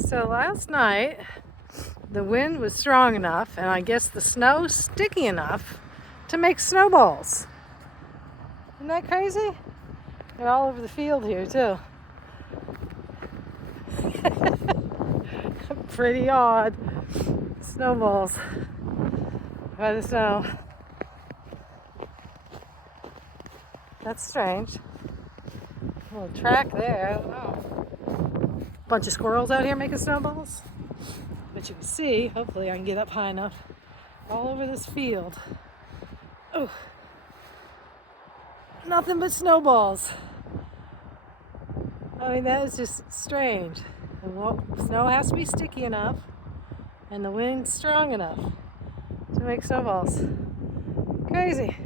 So last night, the wind was strong enough, and I guess the snow sticky enough to make snowballs. Isn't that crazy? They're all over the field here, too. Pretty odd. Snowballs by the snow. That's strange. A little track there. I don't know. Bunch of squirrels out here making snowballs. But you can see, hopefully I can get up high enough, all over this field. Oh, nothing but snowballs. I mean, that is just strange. The snow has to be sticky enough and the wind strong enough to make snowballs. Crazy.